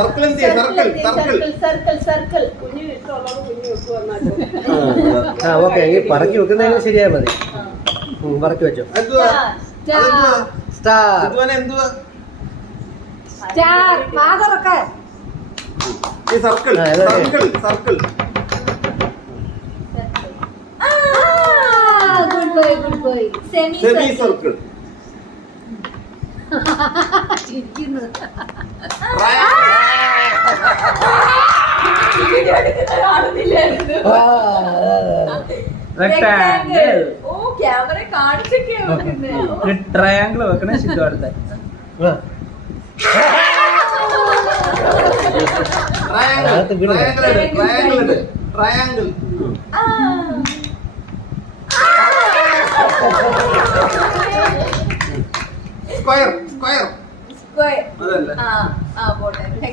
Circle എന്ത് ചെയ്യാ? Circle. Okay, എങ്കിൽ പറക്കി വെക്കുന്നതിന് ശരിയായ മതി. പറക്കി വെച്ചോ. സ്റ്റാർ. എന്തുവാ? സ്റ്റാർ. മാതറക്കാൻ. Circle. Circle. Good boy. Semi circle. ചിരിക്കുന്നു. റെക്ടാങ്കിൾ. ഓ ക്യാമറ കാണിച്ചൊക്കെയാണ്. ട്രയാങ്കിൾ വെക്കണേ ശുദ്ധ അടുത്ത. ട്രയാങ്കിൾ. സ്ക്വയർ. സ്ക്വയർ. അതല്ല. പോട്ടെ.